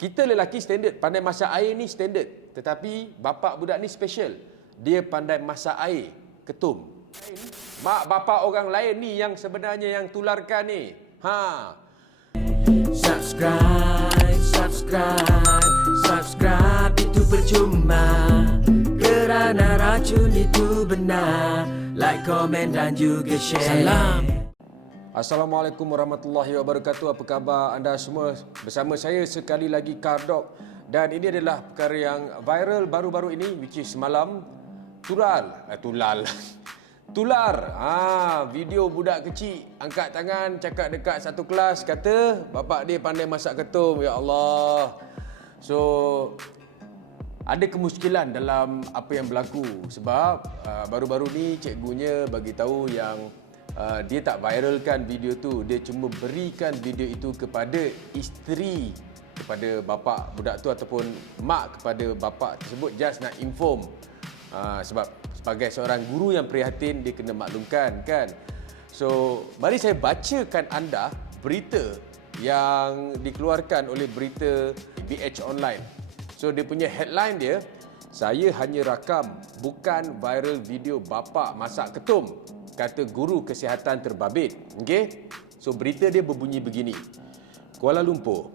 Kita lelaki standard, pandai masak air ni standard. Tetapi bapak budak ni special. Dia pandai masak air ketum. Mak bapak orang lain ni yang sebenarnya yang tularkan ni. Subscribe itu percuma kerana racun itu benar. Like, komen dan juga share. Salam. Assalamualaikum warahmatullahi wabarakatuh. Apa khabar anda semua? Bersama saya sekali lagi Kardok. Dan ini adalah perkara yang viral baru-baru ini, which is semalam. Tular. Video budak kecil angkat tangan cakap dekat satu kelas, kata bapak dia pandai masak ketum. Ya Allah. So ada kemuskilan dalam apa yang berlaku sebab baru-baru ni cikgunya bagi tahu yang dia tak viralkan video tu, dia cuma berikan video itu kepada isteri kepada bapa budak tu ataupun mak kepada bapa tersebut, just nak inform. Sebab sebagai seorang guru yang prihatin, dia kena maklumkan kan. So mari saya bacakan anda berita yang dikeluarkan oleh berita BH Online. So dia punya headline dia, saya hanya rakam bukan viral video bapa masak ketum, kata guru kesihatan terbabit. Okey. So berita dia berbunyi begini. Kuala Lumpur.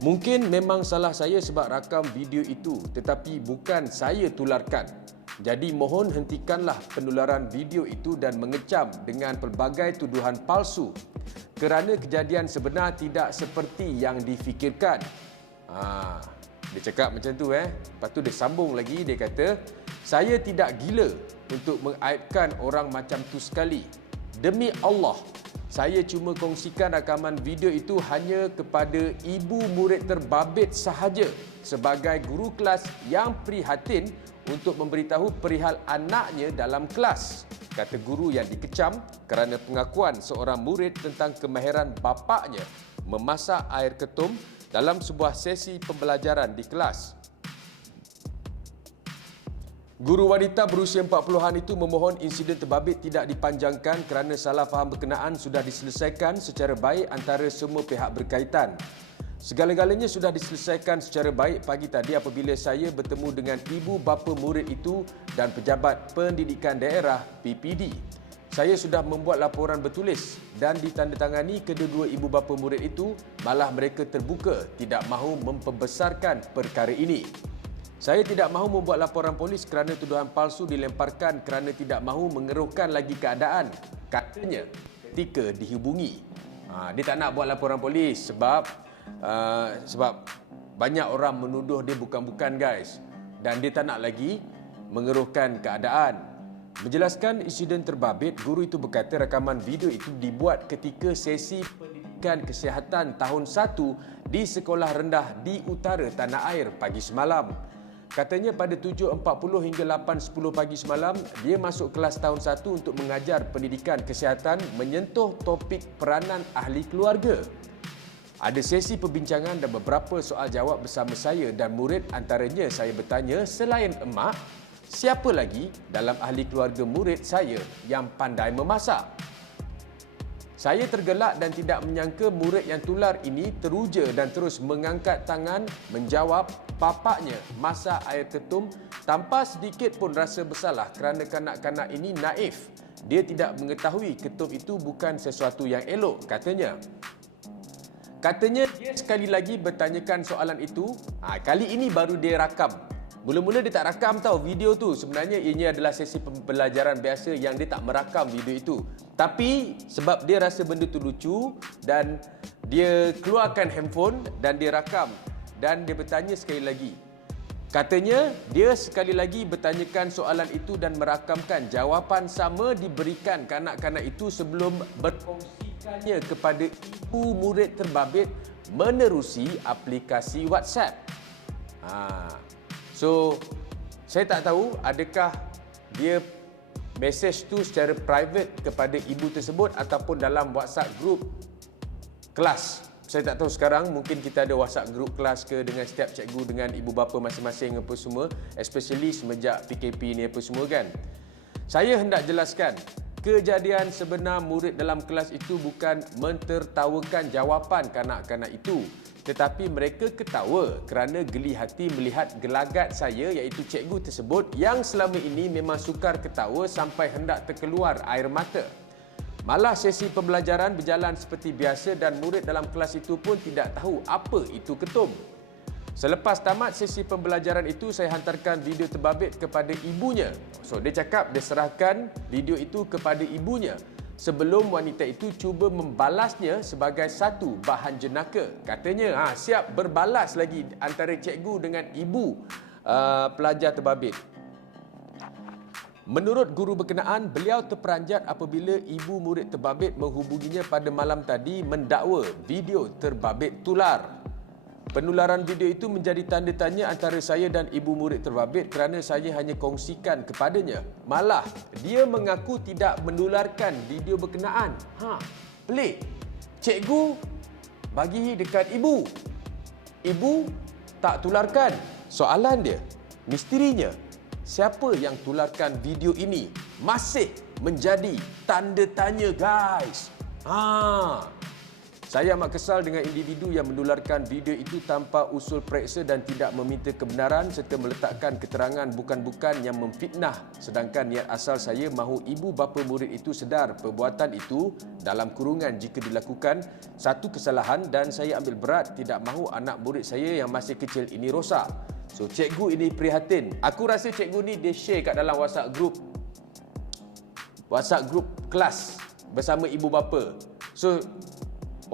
Mungkin memang salah saya sebab rakam video itu, tetapi bukan saya tularkan. Jadi mohon hentikanlah penularan video itu dan mengecam dengan pelbagai tuduhan palsu kerana kejadian sebenar tidak seperti yang difikirkan. Dia cakap macam tu Lepas tu dia sambung lagi, dia kata, saya tidak gila untuk mengaibkan orang macam tu sekali. Demi Allah, saya cuma kongsikan rakaman video itu hanya kepada ibu murid terbabit sahaja sebagai guru kelas yang prihatin untuk memberitahu perihal anaknya dalam kelas, kata guru yang dikecam kerana pengakuan seorang murid tentang kemahiran bapaknya memasak air ketum dalam sebuah sesi pembelajaran di kelas. Guru wanita berusia 40-an itu memohon insiden terbabit tidak dipanjangkan kerana salah faham berkenaan sudah diselesaikan secara baik antara semua pihak berkaitan. Segala-galanya sudah diselesaikan secara baik pagi tadi apabila saya bertemu dengan ibu bapa murid itu dan pejabat pendidikan daerah PPD. Saya sudah membuat laporan bertulis dan ditandatangani kedua-dua ibu bapa murid itu, malah mereka terbuka tidak mahu memperbesarkan perkara ini. Saya tidak mahu membuat laporan polis kerana tuduhan palsu dilemparkan kerana tidak mahu mengeruhkan lagi keadaan, katanya ketika dihubungi. Dia tak nak buat laporan polis sebab banyak orang menuduh dia bukan-bukan guys, dan dia tak nak lagi mengeruhkan keadaan. Menjelaskan insiden terbabit, guru itu berkata rakaman video itu dibuat ketika sesi pendidikan kesihatan tahun 1 di sekolah rendah di utara tanah air pagi semalam. Katanya pada 7.40 hingga 8.10 pagi semalam, dia masuk kelas tahun 1 untuk mengajar pendidikan kesihatan menyentuh topik peranan ahli keluarga. Ada sesi perbincangan dan beberapa soal jawab bersama saya dan murid, antaranya saya bertanya, selain emak, siapa lagi dalam ahli keluarga murid saya yang pandai memasak? Saya tergelak dan tidak menyangka murid yang tular ini teruja dan terus mengangkat tangan menjawab bapaknya masak air ketum tanpa sedikit pun rasa bersalah kerana kanak-kanak ini naif. Dia tidak mengetahui ketum itu bukan sesuatu yang elok, katanya. Katanya dia sekali lagi bertanyakan soalan itu, kali ini baru dia rakam. Mula-mula dia tak rakam tau video tu. Sebenarnya ini adalah sesi pembelajaran biasa yang dia tak merakam video itu. Tapi sebab dia rasa benda tu lucu dan dia keluarkan handphone dan dia rakam. Dan dia bertanya sekali lagi. Katanya dia sekali lagi bertanyakan soalan itu dan merakamkan jawapan sama diberikan kanak-kanak itu sebelum berkongsikannya kepada ibu murid terbabit menerusi aplikasi WhatsApp. So, saya tak tahu adakah dia mesej tu secara private kepada ibu tersebut ataupun dalam WhatsApp group kelas. Saya tak tahu sekarang, mungkin kita ada WhatsApp group kelas ke dengan setiap cikgu dengan ibu bapa masing-masing apa semua, especially semenjak PKP ni apa semua kan. Saya hendak jelaskan, kejadian sebenar murid dalam kelas itu bukan mentertawakan jawapan kanak-kanak itu. tetapi mereka ketawa kerana geli hati melihat gelagat saya iaitu cikgu tersebut yang selama ini memang sukar ketawa sampai hendak terkeluar air mata. Malah sesi pembelajaran berjalan seperti biasa dan murid dalam kelas itu pun tidak tahu apa itu ketum. Selepas tamat sesi pembelajaran itu, saya hantarkan video terbabit kepada ibunya. So, dia cakap dia serahkan video itu kepada ibunya sebelum wanita itu cuba membalasnya sebagai satu bahan jenaka. Katanya, siap berbalas lagi antara cikgu dengan ibu pelajar terbabit. Menurut guru berkenaan, beliau terperanjat apabila ibu murid terbabit menghubunginya pada malam tadi mendakwa video terbabit tular. Penularan video itu menjadi tanda tanya antara saya dan ibu murid terbabit kerana saya hanya kongsikan kepadanya. Malah, dia mengaku tidak menularkan video berkenaan. Pelik. Cikgu bagi dekat ibu. Ibu tak tularkan. Soalan dia, misterinya, siapa yang tularkan video ini? Masih menjadi tanda tanya, guys. Saya amat kesal dengan individu yang menularkan video itu tanpa usul periksa dan tidak meminta kebenaran serta meletakkan keterangan bukan-bukan yang memfitnah, sedangkan niat asal saya mahu ibu bapa murid itu sedar perbuatan itu dalam kurungan jika dilakukan satu kesalahan dan saya ambil berat tidak mahu anak murid saya yang masih kecil ini rosak. So, cikgu ini prihatin. Aku rasa cikgu ni dia share kat dalam WhatsApp group kelas bersama ibu bapa. So,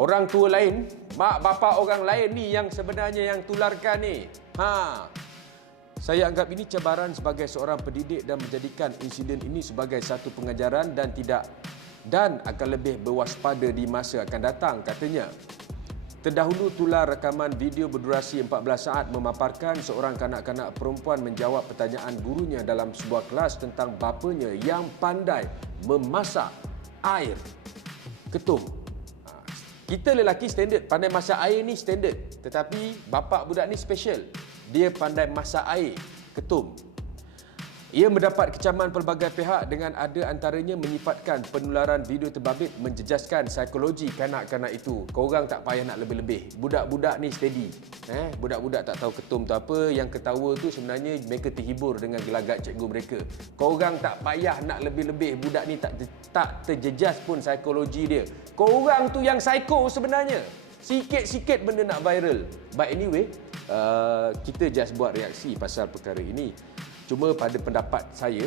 orang tua lain, mak bapak orang lain ni yang sebenarnya yang tularkan ni. Saya anggap ini cabaran sebagai seorang pendidik dan menjadikan insiden ini sebagai satu pengajaran dan akan lebih berwaspada di masa akan datang, katanya. Terdahulu tular rakaman video berdurasi 14 saat memaparkan seorang kanak-kanak perempuan menjawab pertanyaan gurunya dalam sebuah kelas tentang bapanya yang pandai memasak air ketum. Kita lelaki standard, pandai masak air ni standard. Tetapi bapa budak ni special. Dia pandai masak air ketum. Ia mendapat kecaman pelbagai pihak dengan ada antaranya menyifatkan penularan video terbabit menjejaskan psikologi kanak-kanak itu. Korang tak payah nak lebih-lebih. Budak-budak ni steady. Budak-budak tak tahu ketum tu apa. Yang ketawa tu sebenarnya mereka terhibur dengan gelagat cikgu mereka. Korang tak payah nak lebih-lebih. Budak ni tak terjejas pun psikologi dia. Korang tu yang psycho sebenarnya. Sikit-sikit benda nak viral. But anyway, kita just buat reaksi pasal perkara ini. Cuma pada pendapat saya,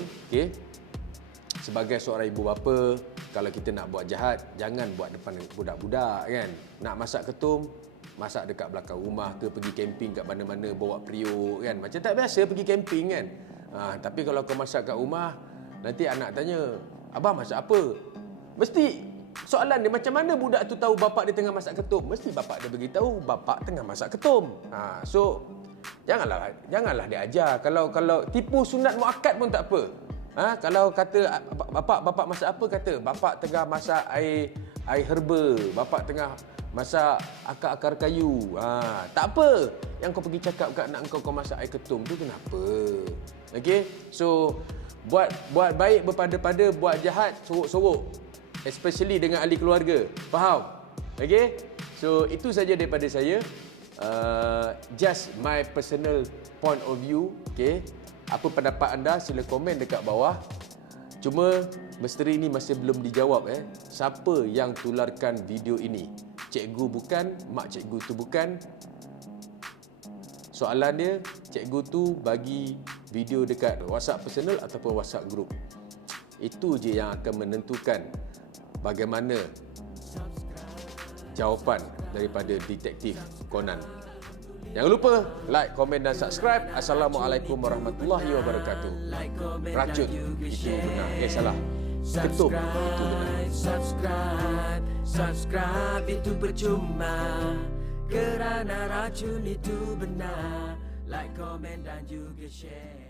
sebagai seorang ibu bapa, kalau kita nak buat jahat, jangan buat depan budak-budak, kan. Nak masak ketum, masak dekat belakang rumah ke, pergi camping kat mana-mana, bawa periuk, kan. Macam tak biasa pergi camping, kan. Tapi kalau kau masak kat rumah, nanti anak tanya, abang masak apa? Mesti soalan dia, macam mana budak tu tahu bapak dia tengah masak ketum? Mesti bapak dia beritahu bapak tengah masak ketum. So janganlah dia ajar. Kalau tipu sunat muakkad pun tak apa. Kalau kata bapak masak apa, kata bapak tengah masak air herba, bapak tengah masak akar-akar kayu. Tak apa. Yang kau pergi cakap kat anak kau masak air ketum tu kenapa? Okey. So buat baik berpada-pada, buat jahat sorok-sorok. Especially dengan ahli keluarga. Faham? Okey? So itu saja daripada saya. Just my personal point of view. Okay, apa pendapat anda? Sila komen dekat bawah. Cuma misteri ini masih belum dijawab. Siapa yang tularkan video ini? Cikgu bukan, mak cikgu tu bukan. Soalan dia, cikgu tu bagi video dekat WhatsApp personal ataupun WhatsApp group. Itu je yang akan menentukan bagaimana jawapan daripada detektif Conan. Jangan lupa like, komen dan subscribe. Assalamualaikum warahmatullahi wabarakatuh. Racun itu benar. Salah. Ketum itu benar. Subscribe itu percuma kerana racun itu benar. Like, komen dan juga share.